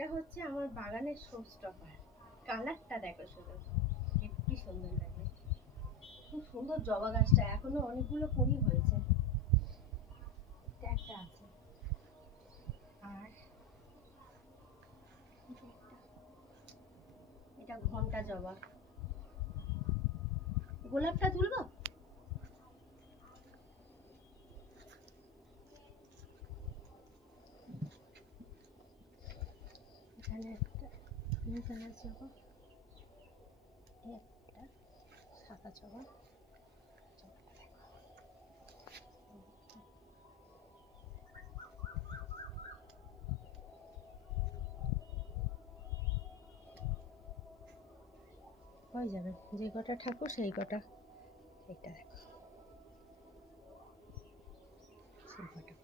এটা হচ্ছে আমার বাগানের শো স্টপার। কালারটা দেখো শুধু, হেব্বি সুন্দর লাগে। খুব সুন্দর জবা গাছটা, এখনো অনেকগুলো কুড়ি হয়েছে। এটা একটা আছে। আর এটা ঘন্টা জবা। গোলাপটা তুলবো? এখানে একটা পিঙ্ক কালার জবা, একটা সাদা জবা। হয়ে যাবে, যে কটা ঠাকুর সেই কটা। এটা দেখো সেই কটা।